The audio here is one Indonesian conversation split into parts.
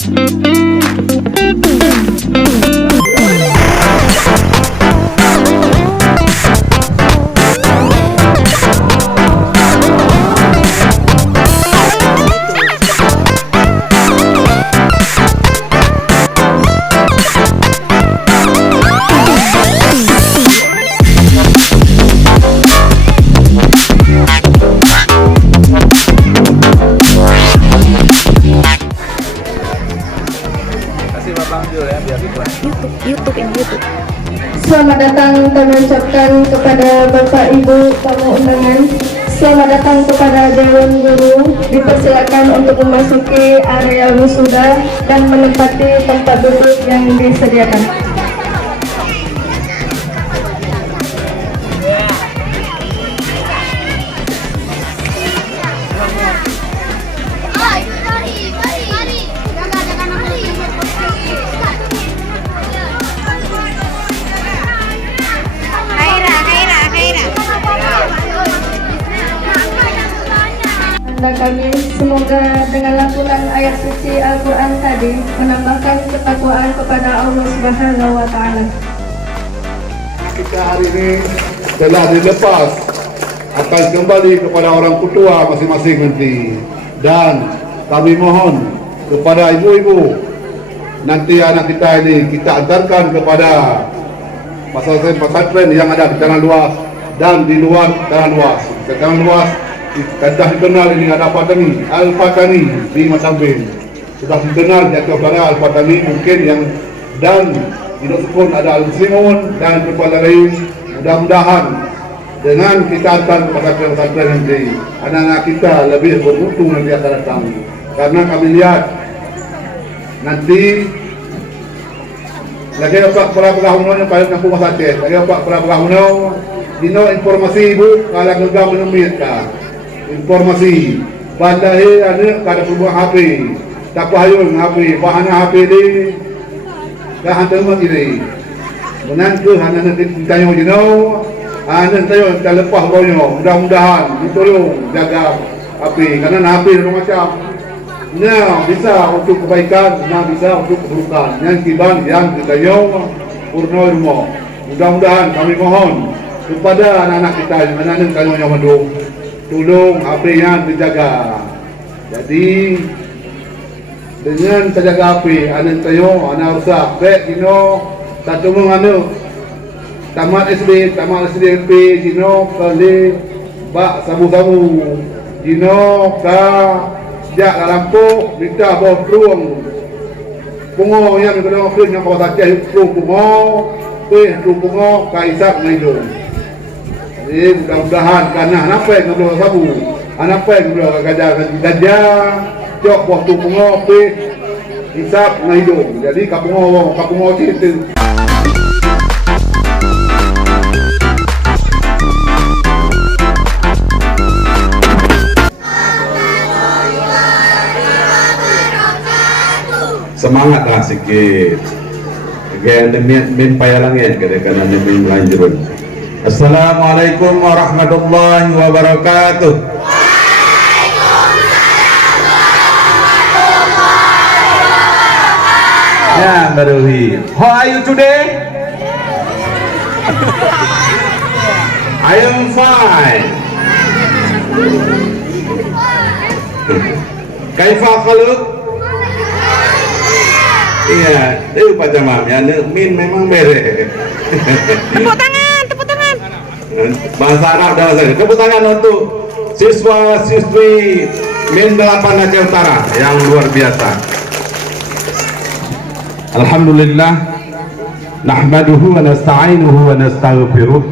YouTube. Selamat datang kami ucapkan kepada Bapak Ibu tamu undangan. Selamat datang kepada Dewan Guru. Dipersilakan untuk memasuki area wisuda dan menempati tempat duduk yang disediakan. Dan kami semoga dengan lantunan ayat suci Al-Quran tadi menambahkan ketakwaan kepada Allah Subhanahu wa Ta'ala. Kita hari ini telah dilepas akan kembali kepada orang tua masing-masing nanti, dan kami mohon kepada ibu-ibu nanti anak kita ini kita antarkan kepada pesantren yang ada di tanah luas dan di luar tanah luas. Di tanah luas sudah dikenal ini ada Al-Fatani di Masambin, sudah dikenal di atas sana Al-Fatani mungkin yang, dan di pun ada Al-Muslimun dan kepala lain. Mudah-mudahan dengan kita antar pesantren nanti anak-anak kita lebih beruntung nanti akan datang, karena kami lihat nanti lagi dapat para pengguna yang paling kampung Masate, lagi dapat para pengguna dino informasi ibu kalau gegam menemui informasi bandai ada kada perubahan HP tak payun HP bahan HP ni dah hantar mak ini menantu hana nanti ditanya jino hana tayo kita lepas bawanya. Mudah-mudahan ditolong jaga HP karena HP macam nah bisa untuk kebaikan, nah bisa untuk keburukan yang kiban yang kita yo purno rumah. Mudah-mudahan kami mohon kepada anak-anak kita anak-anak kami yang mendung tolong HP-nya dijaga. Jadi dengan terjaga HP anak tayo anak rusak baik dino satu menganu tamat SMP dino kali bak sabu-sabu dino ka sejak lampu minta bawa peluang pungo yang kedua kena yang kawasan cah pungo kaisak ngidung. Jadi mudah-mudahan karena apa yang kedua sabu anak apa yang kedua gajah cok waktu pungo hisap ngidung. Jadi kapungo cerita. Semangatlah sikit. Gaya min payalangnya kadang-kadang min lanjut. Assalamualaikum warahmatullahi wabarakatuh. Ya, Baruhi. How are you today? I am fine. Kaifa khaluk? Iya, itu macam mamnya, min memang bere. Tepuk tangan. Bahasa Arab dah saya. Tepuk tangan untuk siswa-siswi min 8 Aceh Utara yang luar biasa. Alhamdulillah, nahmaduhu wa nasta'inuhu wa nastaghfiruh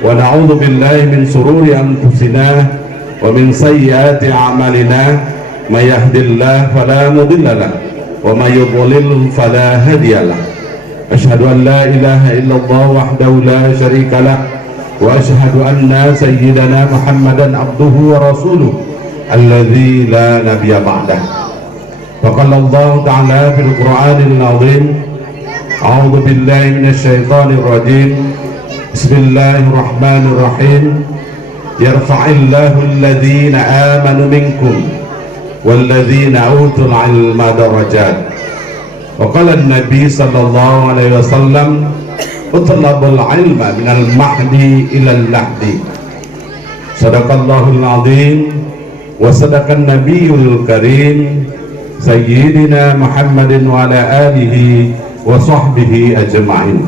wa na'udzu billahi min shururi anfusina wa min sayyiati a'malina. May yahdihillahu fala mudilla lahu وما يضلل فلا هادي له أشهد أن لا إله إلا الله وحده لا شريك له وأشهد أن سيدنا محمدا عبده ورسوله الذي لا نبي بعده. فقال الله تعالى في القرآن العظيم أعوذ بالله من الشيطان الرجيم بسم الله الرحمن الرحيم يرفع الله الذين آمنوا منكم والذين أوتوا العلم درجات Wa qala an-nabi sallallahu alaihi wasallam utlabul ilma minal mahdi ilal lahdi. Sadaqallahul azim wa sadaqan nabiyul karim sayyidina Muhammadin wa ala alihi wa sahbihi ajma'in.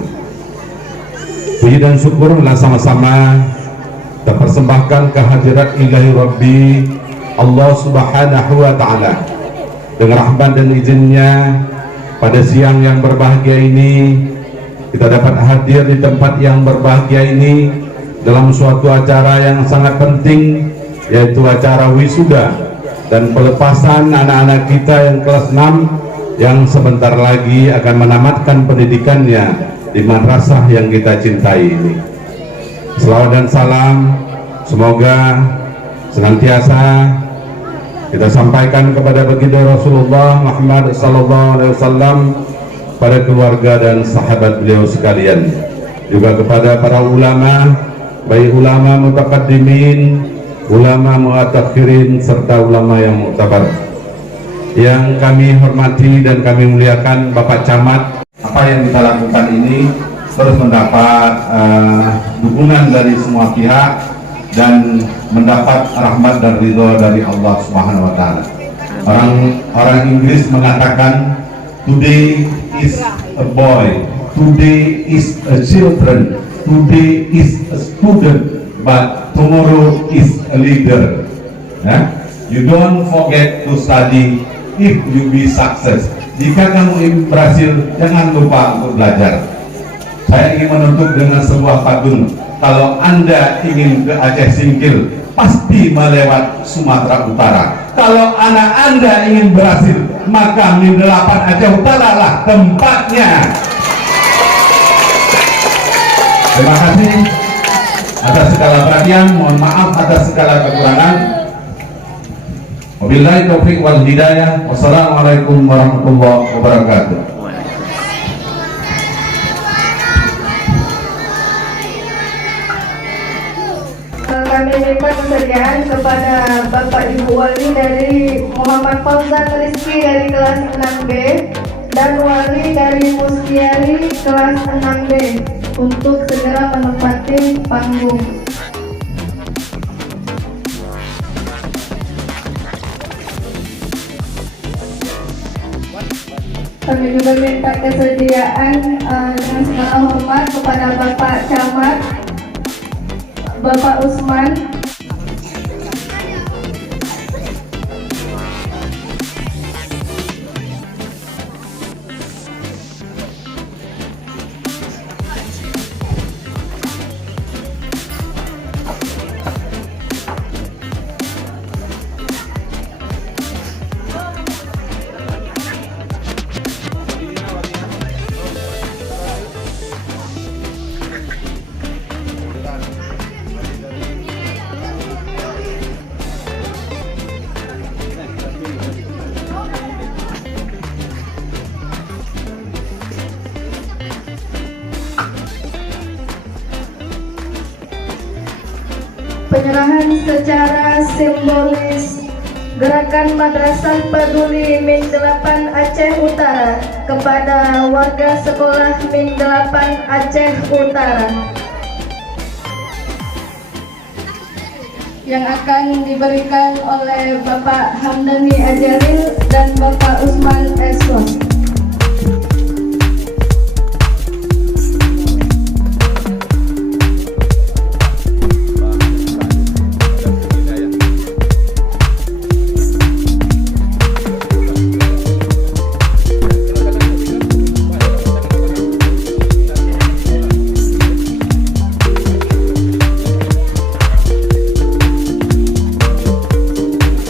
Puji dan syukur sama-sama kita persembahkan kehadirat ilahi Rabbi Allah subhanahu wa ta'ala. Dengan rahmat dan izinnya, pada siang yang berbahagia ini kita dapat hadir di tempat yang berbahagia ini dalam suatu acara yang sangat penting, yaitu acara wisuda dan pelepasan anak-anak kita yang kelas 6 yang sebentar lagi akan menamatkan pendidikannya di madrasah yang kita cintai ini. Selawat dan salam semoga senantiasa kita sampaikan kepada baginda Rasulullah Muhammad sallallahu alaihi wasallam, pada keluarga dan sahabat beliau sekalian, juga kepada para ulama, baik ulama mutaqaddimin, ulama muatakhirin, serta ulama yang muktabar. Yang kami hormati dan kami muliakan Bapak Camat, apa yang kita lakukan ini terus mendapat dukungan dari semua pihak dan mendapat rahmat dan ridho dari Allah Subhanahu wa taala. Orang Inggris mengatakan today is a boy, today is a children, today is a student, but tomorrow is a leader. You don't forget to study if you be success. Jika kamu berhasil, jangan lupa untuk belajar. Saya ingin menutup dengan sebuah pantun. Kalau Anda ingin ke Aceh Singkil, pasti melewat Sumatera Utara. Kalau anak Anda ingin berhasil, maka Min 8 Aceh Utara lah tempatnya. Terima kasih atas segala perhatian, mohon maaf atas segala kekurangan. Wabillahi taufiq wal hidayah. Wassalamualaikum warahmatullahi wabarakatuh. Kami minta kesediaan kepada Bapak Ibu Wali dari Muhammad Fauzan Rizki dari kelas 6B dan Wali dari Mustiari kelas 6B untuk segera menempati panggung. Kami juga minta kesediaan dengan segala hormat kepada Bapak Camat, Bapak Usman, penyerahan secara simbolis Gerakan Madrasah Peduli Min 8 Aceh Utara kepada warga sekolah Min 8 Aceh Utara yang akan diberikan oleh Bapak Hamdani Ajaril dan Bapak Usman Eswa.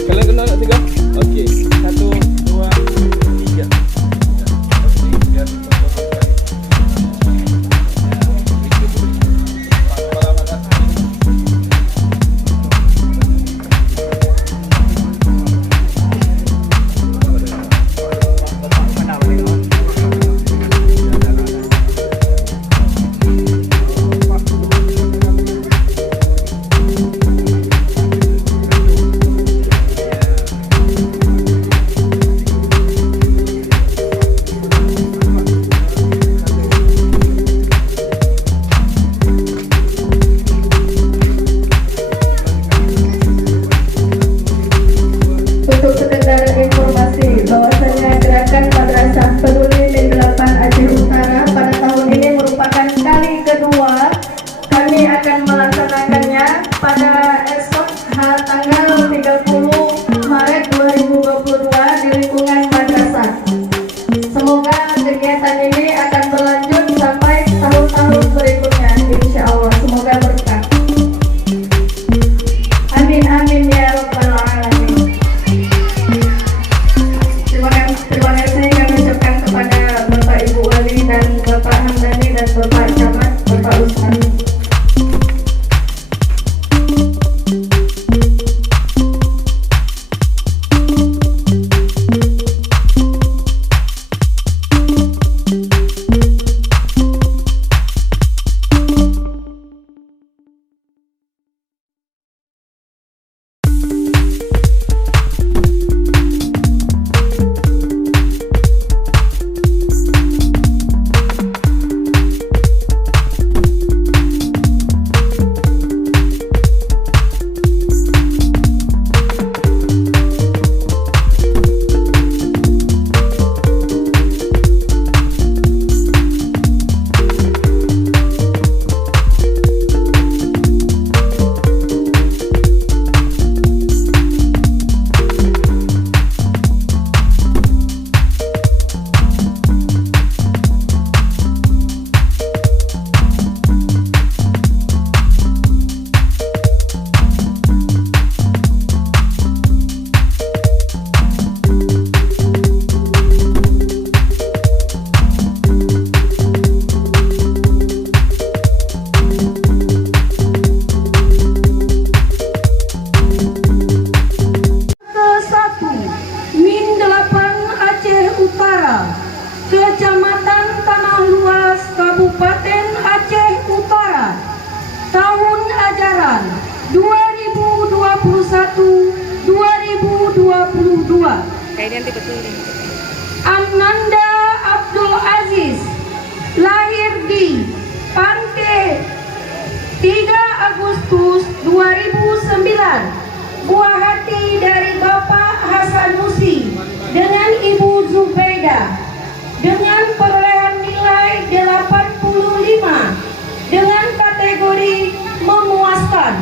Kalian kenal nggak tiga? Oke, 1, 2. Kecamatan Tanah Luas, Kabupaten Aceh Utara, tahun ajaran 2021-2022. Ananda Abdul Aziz, lahir di Pante 3 Agustus 2009, buah hati dari Bapak Hasanusi dengan Ibu Zubaida, dengan perolehan nilai 85 dengan kategori memuaskan.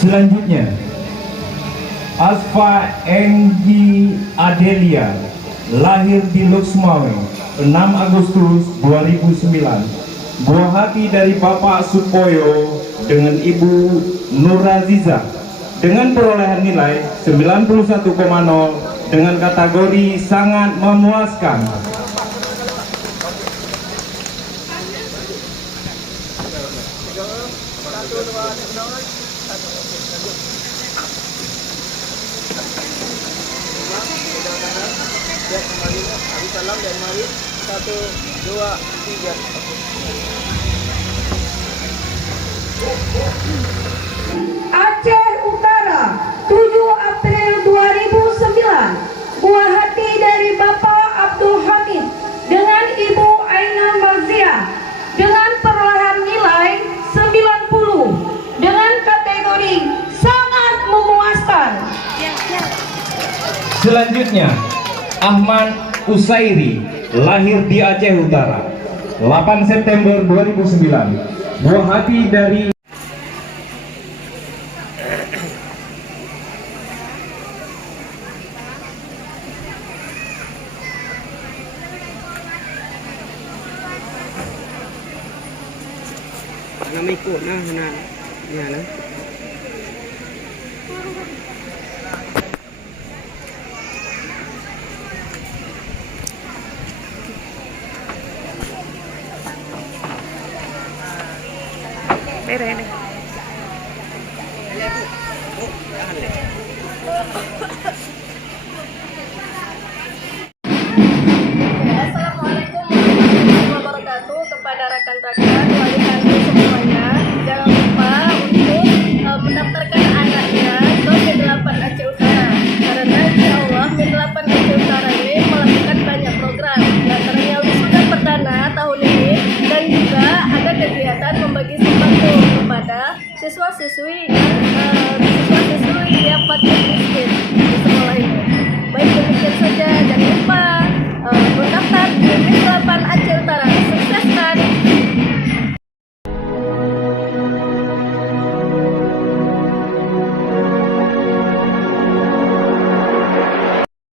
Selanjutnya, Asfa Enggi Adelia, lahir di Luxmawe 6 Agustus 2009, buah hati dari Bapak Supoyo dengan Ibu Nuraziza, dengan perolehan nilai 91,0 dengan kategori sangat memuaskan. Aceh Utara 7 April 2009, buah hati dari Bapak Abdul Hamid dengan Ibu Aina Marzia dengan perolehan nilai 90 dengan kategori sangat memuaskan. Selanjutnya, Ahmad Usairi, lahir di Aceh Utara 8 September 2009, buah hati dari Nama ikut nah ya nah. Bere nih. Assalamualaikum warahmatullahi wabarakatuh. Kepada rekan-rekan wali kami semuanya, jangan lupa untuk mendaftarkan anaknya ke M8 Aceh Utara, karena insya Allah M8 Aceh Utara ini melakukan banyak program, antaranya wisuda perdana tahun ini, dan juga ada kegiatan membagi sembako kepada siswa-siswi yang fakir miskin.